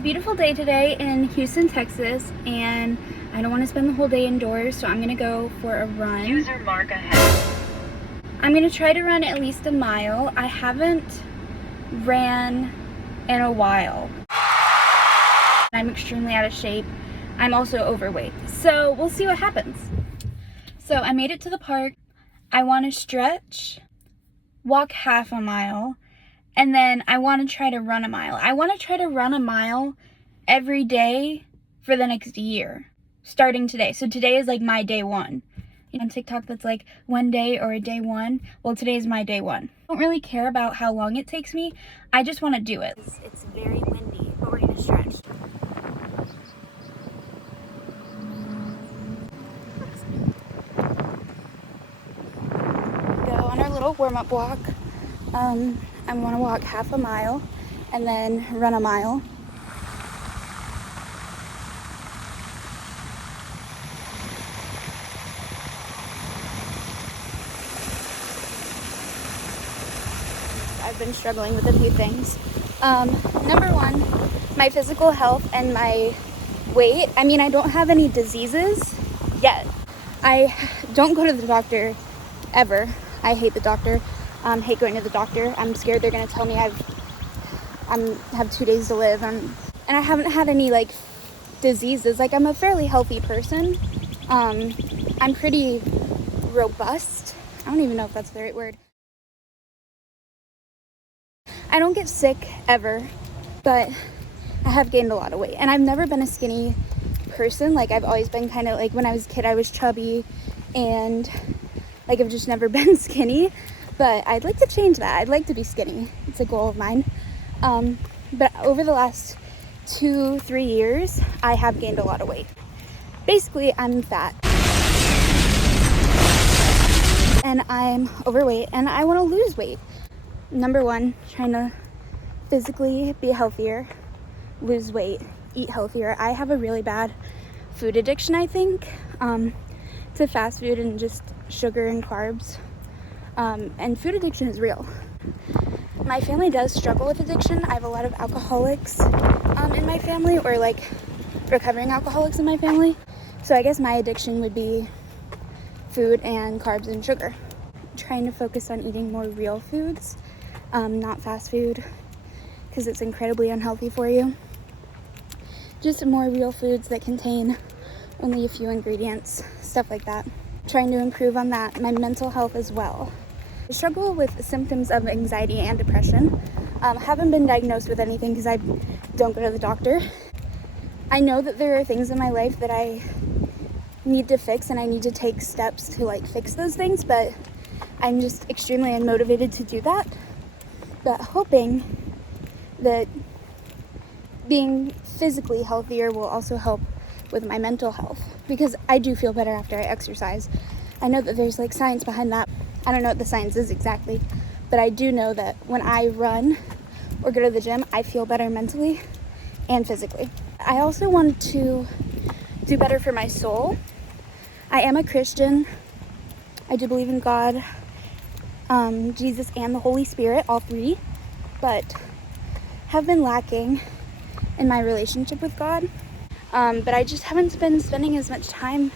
a beautiful day today in Houston, Texas, and I don't want to spend the whole day indoors, so I'm going to go for a run. User mark ahead. I'm going to try to run at least a mile. I haven't ran in a while. I'm extremely out of shape. I'm also overweight, so we'll see what happens. So I made it to the park. I want to stretch, walk half a mile, and then I want to try to run a mile. I want to try to run a mile every day for the next year, starting today. So today is like my day one. On TikTok that's like one day or a day one. Well, today is my day one. I don't really care about how long it takes me. I just want to do it. It's very windy, but we're going to stretch. Go on our little warm-up walk. I want to walk half a mile and then run a mile. I've been struggling with a few things. Number one, my physical health and my weight. I mean, I don't have any diseases yet. I don't go to the doctor ever. I hate the doctor. Hate going to the doctor. I'm scared they're gonna tell me I have 2 days to live. And I haven't had any like diseases. Like, I'm a fairly healthy person. I'm pretty robust. I don't even know if that's the right word. I don't get sick ever, but I have gained a lot of weight. And I've never been a skinny person. Like, I've always been kind of like, when I was a kid, I was chubby, and like, I've just never been skinny. But I'd like to change that. I'd like to be skinny. It's a goal of mine. But over the last 2-3 years, I have gained a lot of weight. Basically, I'm fat. And I'm overweight, and I want to lose weight. Number one, trying to physically be healthier, lose weight, eat healthier. I have a really bad food addiction, I think, to fast food and just sugar and carbs. And food addiction is real. My family does struggle with addiction. I have a lot of alcoholics in my family, or like recovering alcoholics in my family. So I guess my addiction would be food and carbs and sugar. Trying to focus on eating more real foods, not fast food, because it's incredibly unhealthy for you. Just more real foods that contain only a few ingredients, stuff like that. Trying to improve on that. My mental health as well. I struggle with symptoms of anxiety and depression. Haven't been diagnosed with anything because I don't go to the doctor. I know that there are things in my life that I need to fix, and I need to take steps to like fix those things, but I'm just extremely unmotivated to do that. But hoping that being physically healthier will also help with my mental health, because I do feel better after I exercise. I know that there's like science behind that. I don't know what the science is exactly, but I do know that when I run or go to the gym, I feel better mentally and physically. I also want to do better for my soul. I am a Christian. I do believe in God, Jesus, and the Holy Spirit, all three, but have been lacking in my relationship with God. But I just haven't been spending as much time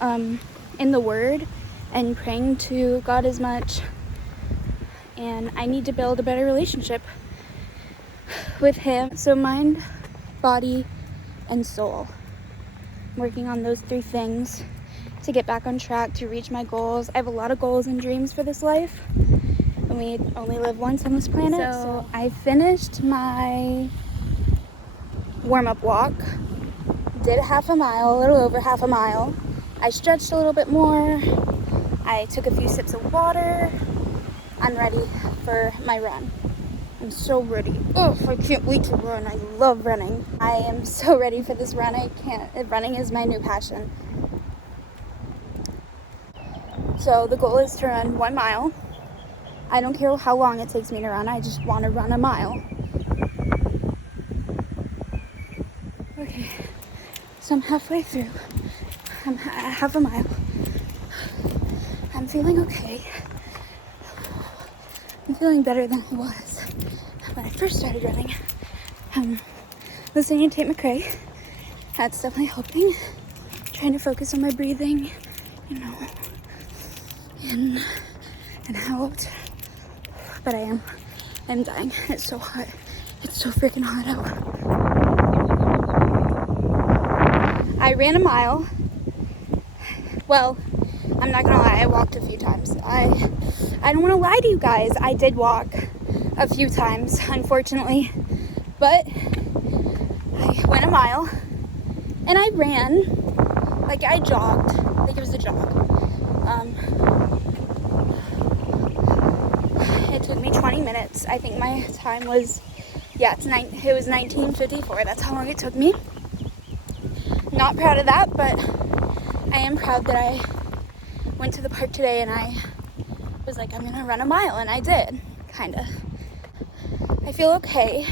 in the Word and praying to God as much. And I need to build a better relationship with Him. So mind, body, and soul. I'm working on those 3 things to get back on track, to reach my goals. I have a lot of goals and dreams for this life, and we only live once on this planet. So I finished my warm-up walk. Did half a mile, a little over half a mile. I stretched a little bit more. I took a few sips of water. I'm ready for my run. I'm so ready. Oh, I can't wait to run. I love running. I am so ready for this run. Running is my new passion. So the goal is to run 1 mile. I don't care how long it takes me to run. I just want to run a mile. Okay. So I'm halfway through. I'm half a mile. I'm feeling okay. I'm feeling better than I was when I first started running. listening to Tate McRae. That's definitely helping. Trying to focus on my breathing, you know, in and out. But I'm dying. It's so hot. It's so freaking hot out. I ran a mile. Well, I'm not gonna lie, I walked a few times. I don't wanna lie to you guys. I did walk a few times, unfortunately. But I went a mile and I ran, like I jogged, like it was a jog. It took me 20 minutes. I think my time was, it was 19:54. That's how long it took me. Not proud of that, but I am proud that I went to the park today and I was like, I'm gonna run a mile, and I did, kinda. I feel okay.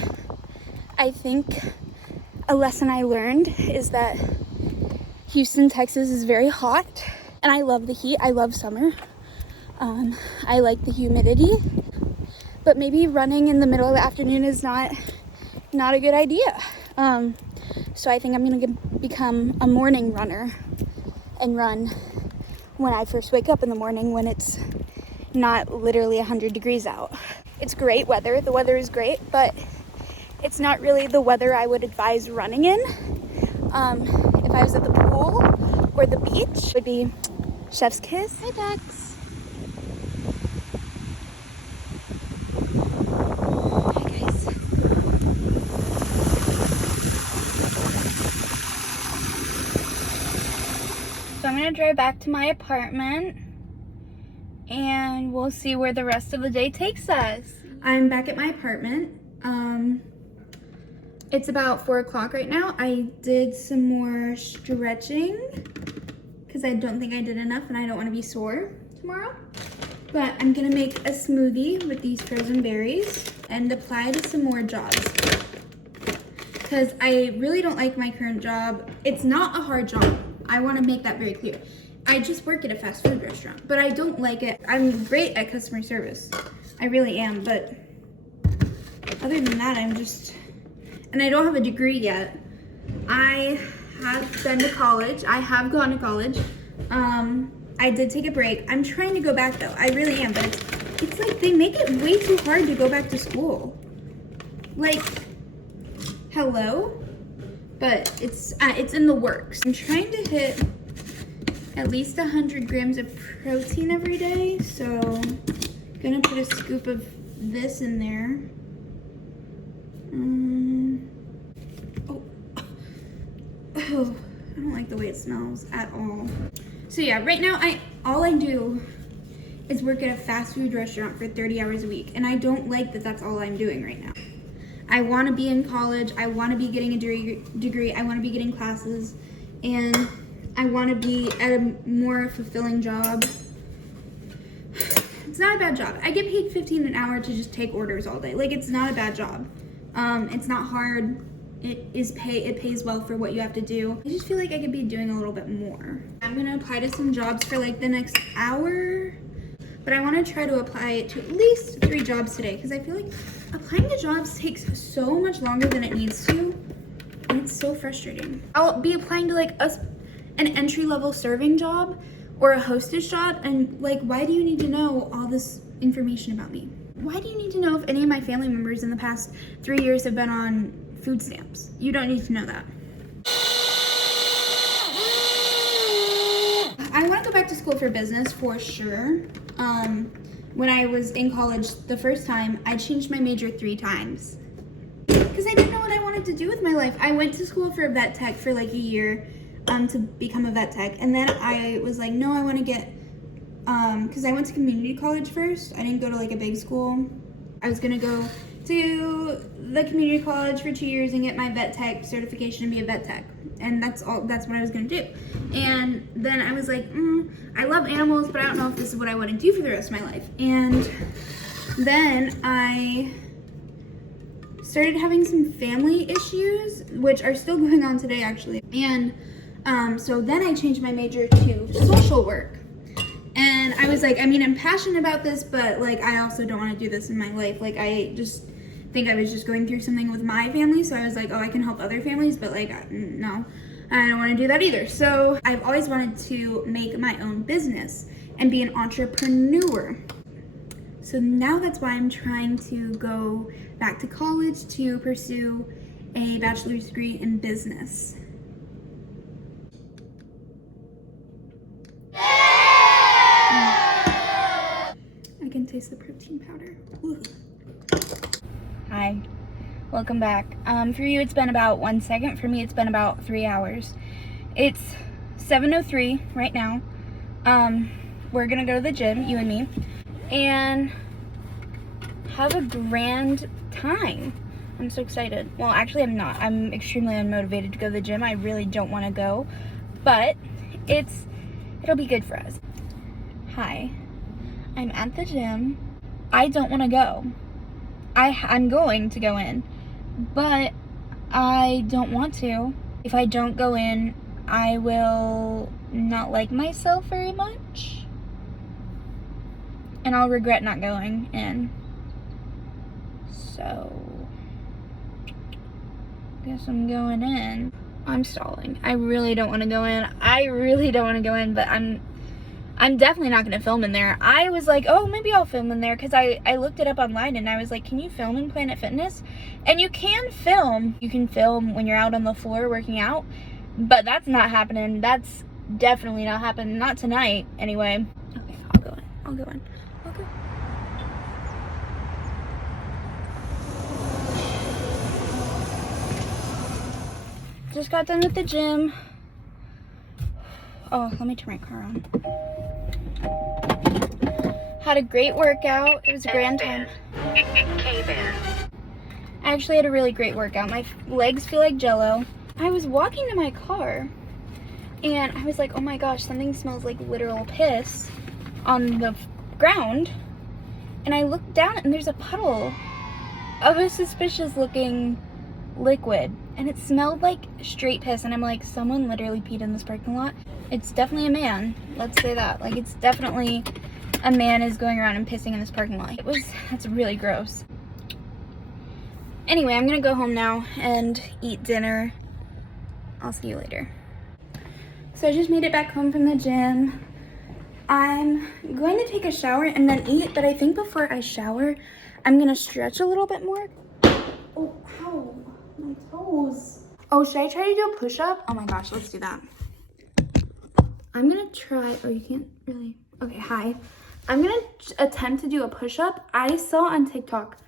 I think a lesson I learned is that Houston, Texas is very hot, and I love the heat. I love summer. I like the humidity, but maybe running in the middle of the afternoon is not a good idea. So I think I'm gonna become a morning runner and run when I first wake up in the morning when it's not literally 100 degrees out. It's great weather. The weather is great, but it's not really the weather I would advise running in. If I was at the pool or the beach, it would be chef's kiss. Hi, ducks. Hi, guys. So I'm gonna drive back to my apartment and we'll see where the rest of the day takes us. I'm back at my apartment. It's about 4 o'clock right now. I did some more stretching because I don't think I did enough and I don't want to be sore tomorrow. But I'm gonna make a smoothie with these frozen berries and apply to some more jobs because I really don't like my current job. It's not a hard job. I want to make that very clear. I just work at a fast food restaurant, but I don't like it. I'm great at customer service. I really am, but other than that, and I don't have a degree yet. I have been to college. I have gone to college. I did take a break. I'm trying to go back though. I really am, but it's like they make it way too hard to go back to school. Like, hello? But it's in the works. I'm trying to hit at least 100 grams of protein every day. So I'm gonna put a scoop of this in there. Oh, I don't like the way it smells at all. So yeah, right now all I do is work at a fast food restaurant for 30 hours a week, and I don't like that that's all I'm doing right now. I want to be in college, I want to be getting a degree, I want to be getting classes, and I want to be at a more fulfilling job. It's not a bad job. I get paid $15 an hour to just take orders all day. Like, it's not a bad job. It's not hard. It pays well for what you have to do. I just feel like I could be doing a little bit more. I'm gonna apply to some jobs for like the next hour, but I want to try to apply to at least 3 jobs today because I feel like applying to jobs takes so much longer than it needs to, and it's so frustrating. I'll be applying to like an entry-level serving job or a hostess job, and like, why do you need to know all this information about me? Why do you need to know if any of my family members in the past 3 years have been on food stamps? You don't need to know that. I want to go back to school for business for sure. When I was in college the first time, I changed my major 3 times because I didn't know what I wanted to do with my life. I went to school for vet tech for like a year to become a vet tech, and then I was like, no, I want to get because I went to community college first. I didn't go to like a big school. I was gonna go to the community college for 2 years and get my vet tech certification and be a vet tech, and that's what I was gonna do. And then I was like, I love animals, but I don't know if this is what I want to do for the rest of my life. And then I started having some family issues, which are still going on today actually. And so then I changed my major to social work. And I was like, I mean, I'm passionate about this, but like, I also don't want to do this in my life. Like, think I was just going through something with my family, so I was like, oh, I can help other families, but like, no, I don't want to do that either. So I've always wanted to make my own business and be an entrepreneur. So now that's why I'm trying to go back to college to pursue a bachelor's degree in business. I can taste the protein powder. Ooh. Hi, welcome back. For you, it's been about 1 second. For me, it's been about 3 hours. It's 7:03 right now. We're gonna go to the gym, you and me, and have a grand time. I'm so excited. Well, actually, I'm not. I'm extremely unmotivated to go to the gym. I really don't want to go, but it'll be good for us. Hi, I'm at the gym. I don't want to go. I'm going to go in, but I don't want to. If I don't go in, I will not like myself very much, and I'll regret not going in. So, guess I'm going in. I'm stalling. I really don't want to go in. But I'm definitely not going to film in there. I was like, oh, maybe I'll film in there, because I looked it up online, and I was like, can you film in Planet Fitness? And you can film. You can film when you're out on the floor working out, but that's not happening. That's definitely not happening. Not tonight, anyway. Okay, I'll go in. Okay. Just got done with the gym. Oh, let me turn my car on. Had a great workout. It was a grand time. I actually had a really great workout. My legs feel like Jell-O. I was walking to my car, and I was like, oh my gosh, something smells like literal piss on the ground. And I looked down, and there's a puddle of a suspicious looking liquid, and it smelled like straight piss, and I'm like, someone literally peed in this parking lot. It's definitely a man, let's say that. Like, it's definitely a man is going around and pissing in this parking lot. That's really gross. Anyway, I'm gonna go home now and eat dinner. I'll see you later. So I just made it back home from the gym. I'm going to take a shower and then eat, but I think before I shower, I'm gonna stretch a little bit more. Oh, ow, my toes. Oh, should I try to do a push-up? Oh my gosh, let's do that. I'm gonna try, oh, you can't really, okay, hi. I'm gonna attempt to do a push-up. I saw on TikTok,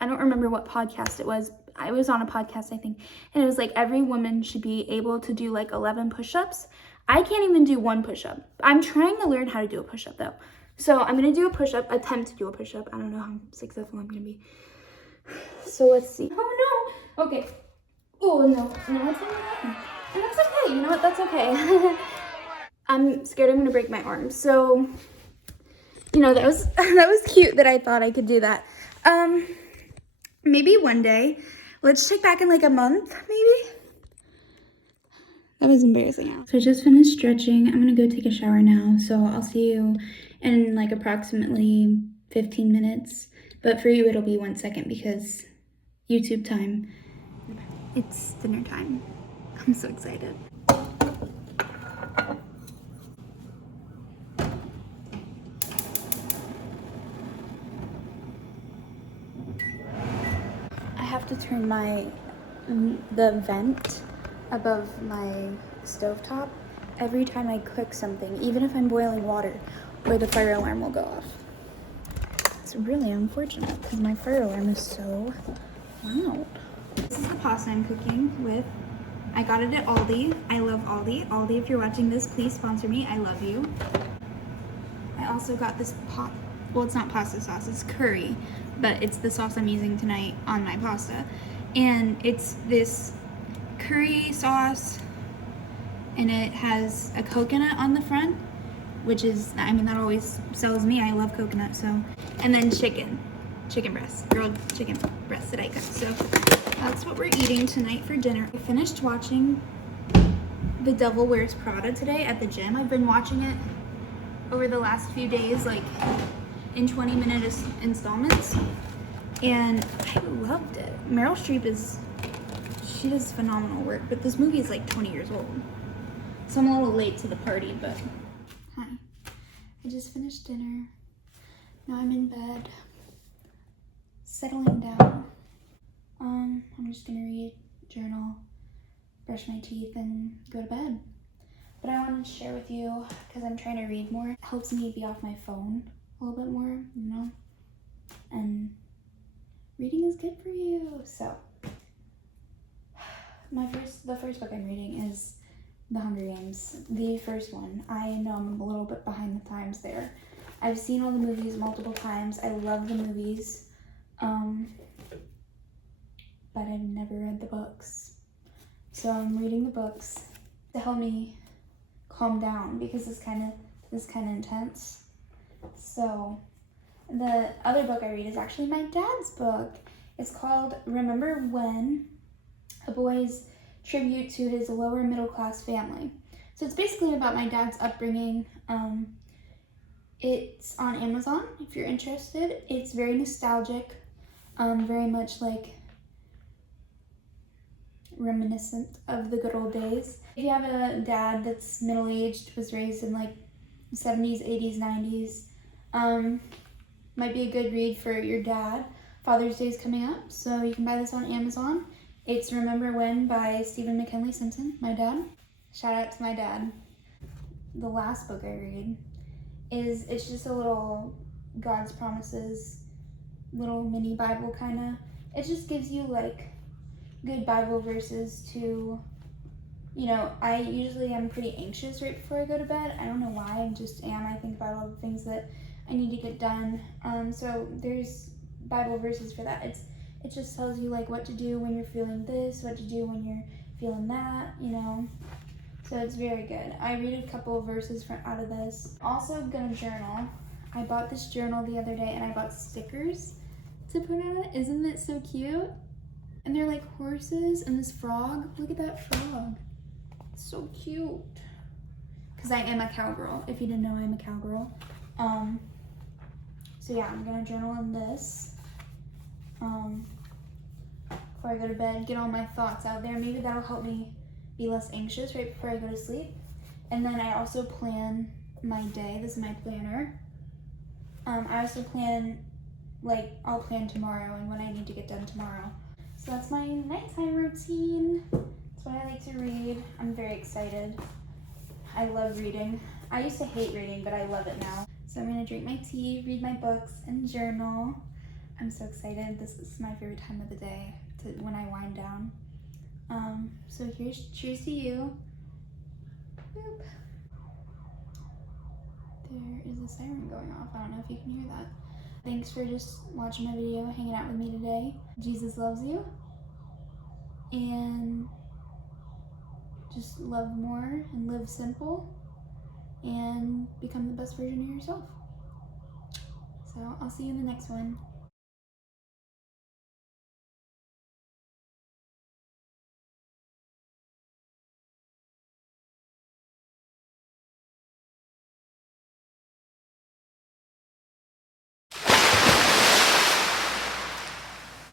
I don't remember what podcast it was. I was on a podcast, I think, and it was like every woman should be able to do like 11 push-ups. I can't even do one push-up. I'm trying to learn how to do a push-up though. So I'm gonna do a push-up, attempt to do a push-up. I don't know how successful I'm gonna be. So let's see. Oh no, okay. Oh no, it's not gonna happen. And that's okay, you know what, that's okay. I'm scared I'm gonna break my arm. So, you know, that was cute that I thought I could do that. Maybe one day. Let's check back in like a month, maybe. That was embarrassing. So I just finished stretching. I'm gonna go take a shower now. So I'll see you in like approximately 15 minutes. But for you, it'll be 1 second because YouTube time. It's dinner time. I'm so excited. I have to turn the vent above my stovetop every time I cook something, even if I'm boiling water, or the fire alarm will go off. It's really unfortunate because my fire alarm is so loud. This is the pasta I'm cooking with. I got it at Aldi. I love Aldi. Aldi, if you're watching this, please sponsor me. I love you. I also got this well, it's not pasta sauce, it's curry, but it's the sauce I'm using tonight on my pasta. And it's this curry sauce, and it has a coconut on the front, which is, I mean, that always sells me. I love coconut, so. And then chicken breast, grilled chicken breast that I cut. So that's what we're eating tonight for dinner. I finished watching The Devil Wears Prada today at the gym. I've been watching it over the last few days, like in 20-minute installments. and I loved it. Meryl Streep she does phenomenal work, but this movie is like 20 years old. So I'm a little late to the party, but hi. I just finished dinner. Now I'm in bed, settling down. I'm just gonna read, journal, brush my teeth, and go to bed. But I wanted to share with you, because I'm trying to read more. It helps me be off my phone a little bit more, you know? And reading is good for you. So, the first book I'm reading is The Hunger Games, the first one. I know I'm a little bit behind the times there. I've seen all the movies multiple times. I love the movies, but I've never read the books. So I'm reading the books to help me calm down, because it's kind of intense. So the other book I read is actually my dad's book. It's called Remember When? A Boy's Tribute to His Lower Middle Class Family. So it's basically about my dad's upbringing. It's on Amazon if you're interested. It's very nostalgic, very much like reminiscent of the good old days. If you have a dad that's middle-aged, was raised in like 70s, 80s, 90s, might be a good read for your dad. Father's Day is coming up, so you can buy this on Amazon. It's Remember When by Stephen McKinley Simpson, my dad. Shout out to my dad. The last book I read it's just a little God's Promises, little mini Bible kind of. It just gives you like good Bible verses to, you know, I usually am pretty anxious right before I go to bed. I don't know why, I just am. I think about all the things that I need to get done. So there's Bible verses for that. It just tells you like what to do when you're feeling this, what to do when you're feeling that, you know. So it's very good. I read a couple of verses out of this. Also gonna journal. I bought this journal the other day and I bought stickers to put on it. Isn't it so cute? And they're like horses and this frog. Look at that frog. It's so cute. Because I am a cowgirl. If you didn't know, I'm a cowgirl. So yeah, I'm gonna journal in this. Before I go to bed, get all my thoughts out there. Maybe that'll help me be less anxious right before I go to sleep. And then I also plan my day. This is my planner. I also plan, like, I'll plan tomorrow and what I need to get done tomorrow. So that's my nighttime routine. That's what I like to read. I'm very excited. I love reading. I used to hate reading, but I love it now. So I'm gonna drink my tea, read my books, and journal. I'm so excited. This is my favorite time of the day when I wind down. So cheers to you. Boop. There is a siren going off. I don't know if you can hear that. Thanks for just watching my video, hanging out with me today. Jesus loves you. And just love more and live simple and become the best version of yourself. So I'll see you in the next one.